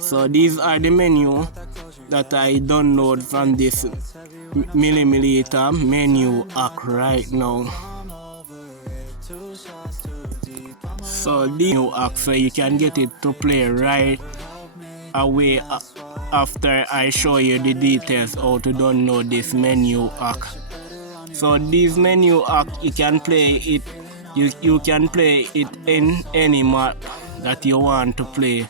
So these are the menu that I download from this Militia menu hack right now. So the new hack, so you can get it to play right away after I show you the details how to download this menu hack. So this menu hack, you can play it, you can play it in any map that you want to play.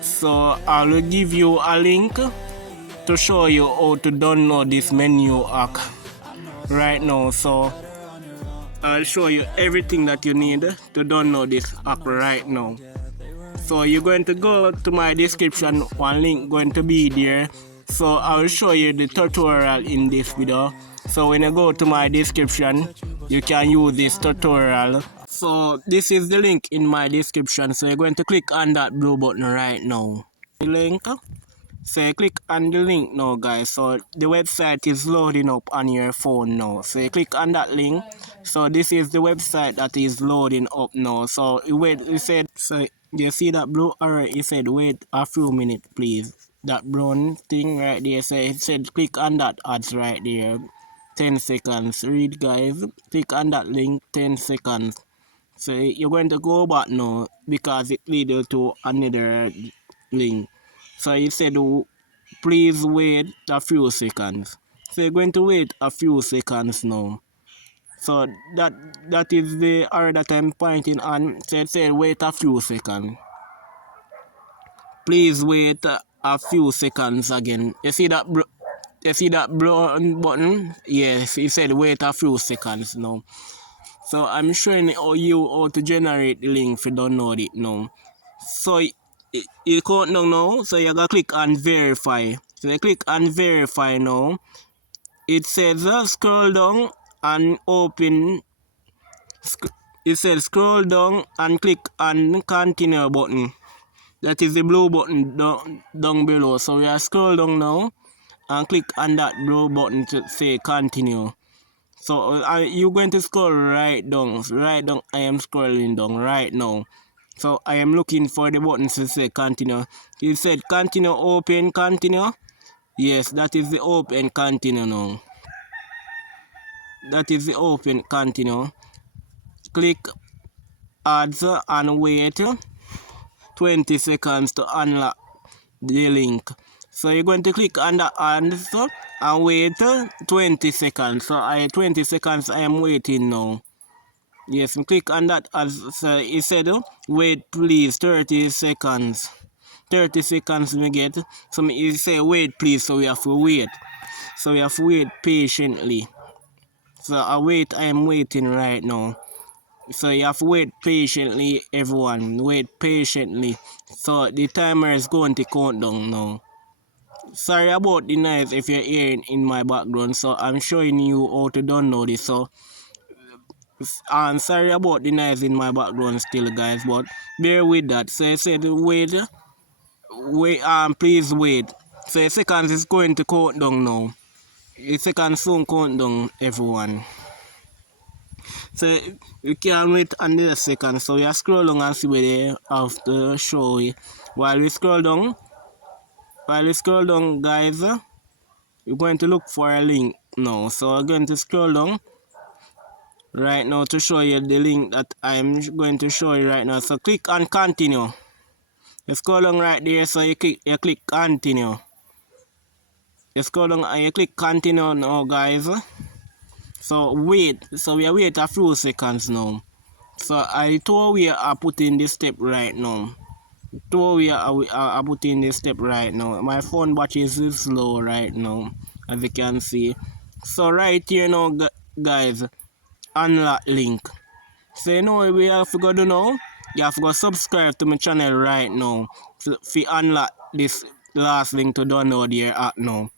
So I will give you a link to show you how to download this menu hack right now. So I'll show you everything that you need to download this hack right now. So you're going to go to my description, one link going to be there. So I will show you the tutorial in this video. So when you go to my description, you can use this tutorial. So this is the link in my description. So you're going to click on that blue button right now. The link. So you click on the link now, guys. So the website is loading up on your phone now. So you click on that link. So this is the website that is loading up now. So wait, it said, so you see that blue arrow? It said wait a few minutes, please. That brown thing right there. So it said click on that ads right there. 10 seconds. Read, guys. Click on that link. 10 seconds. So you're going to go back now because it leads you to another link. So it said please wait a few seconds. So you're going to wait a few seconds now. So that is the arrow that I'm pointing on. So it said wait a few seconds. Please wait a few seconds again. You see that brown button? Yes, it said wait a few seconds now. So I'm showing you how to generate the link if you download it now. So you count down now, so you gotta click on verify. So you click on verify now. It says scroll down and open. It says scroll down and click on continue button. That is the blue button down below. So we are scroll down now and click on that blue button to say continue. So you're going to scroll right down. Right down. I am scrolling down right now. So I am looking for the button to say continue. It said continue, open, continue. Yes, that is the open, continue now. That is the open, continue. Click ads and wait 20 seconds to unlock the link. So you're going to click on the ads and wait 20 seconds. So 20 seconds I am waiting now. Yes, click on that as it said wait please 30 seconds. 30 seconds we get. So it say wait please, so we have to wait. So we have to wait patiently. So I am waiting right now. So you have to wait patiently, everyone. Wait patiently. So the timer is going to count down now. Sorry about the noise if you're hearing in my background. So I'm showing you how to download it. So I'm sorry about the noise in my background still, guys, but bear with that. So I said wait, please wait. So the seconds is going to count down now. The seconds soon count down, everyone. So you can wait another second. So you scroll down and see where they have to show you. While we scroll down, guys, you're going to look for a link now. So I'm going to scroll down right now to show you the link that I'm going to show you right now. So click on continue. You scroll down right there, so you click continue. You scroll down and you click continue now, guys. So wait, so we wait a few seconds now. So I told we are putting this step right now. I putting this step right now. My phone battery is slow right now, as you can see. So right here now, guys, unlock link. So you know what we have to go do now? You have to go subscribe to my channel right now to unlock this last link to download your app now.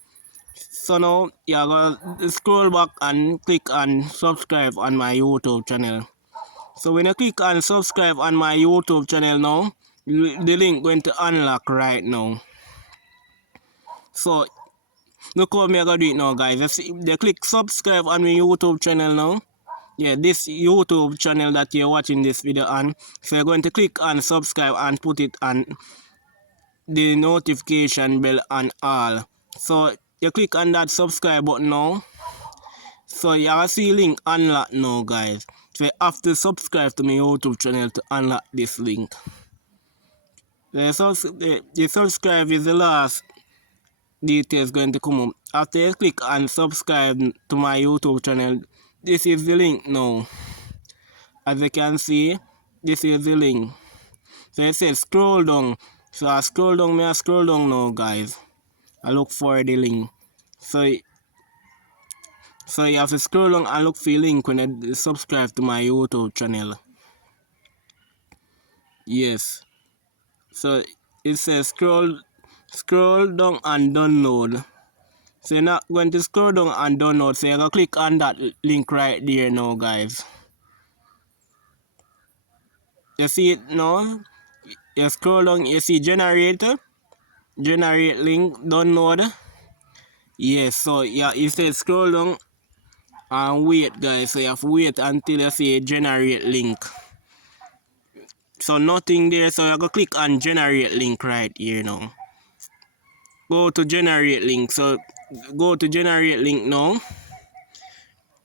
So now you go scroll back and click on subscribe on my YouTube channel. So when you click on subscribe on my YouTube channel now, the link going to unlock right now. So look how me gonna do it now, guys. You click subscribe on my YouTube channel now. this YouTube channel that you're watching this video on. So you're going to click on subscribe and put it on the notification bell on all. So you click on that subscribe button now. So you will see link unlock now, guys. So you have to subscribe to my YouTube channel to unlock this link. The subscribe is the last details going to come up. After you click on subscribe to my YouTube channel, this is the link now. As you can see, this is the link. So it says scroll down. So I scroll down now, guys. I look for the link. So you have to scroll down and look for the link when you subscribe to my YouTube channel. Yes. So it says scroll down and download. So you're not going to scroll down and download. So you're going to click on that link right there now, guys. You see it now? You scroll down, you see generate link, download. Yes, so yeah, you say scroll down and wait, guys. So you have to wait until you see generate link. So nothing there, so you go click on generate link right here now. Go to generate link. So go to generate link now.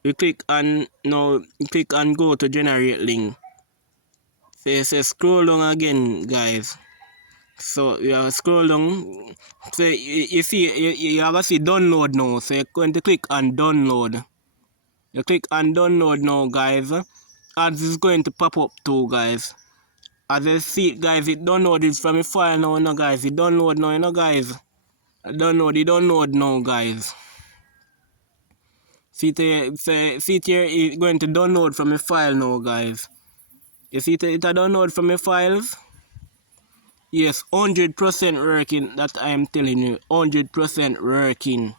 You click on go to generate link. So you say scroll down again, guys. So you scroll down. So you see you have to see download now. So you're going to click on download. You click on download now, guys. Ads is going to pop up too, guys. As you see it, guys, it downloaded from a file now, you know, guys. It download now, you know, guys. It download now, guys. See it here, it's going to download from a file now, guys. You see it download from a files? Yes, 100% working, that I am telling you. 100% working.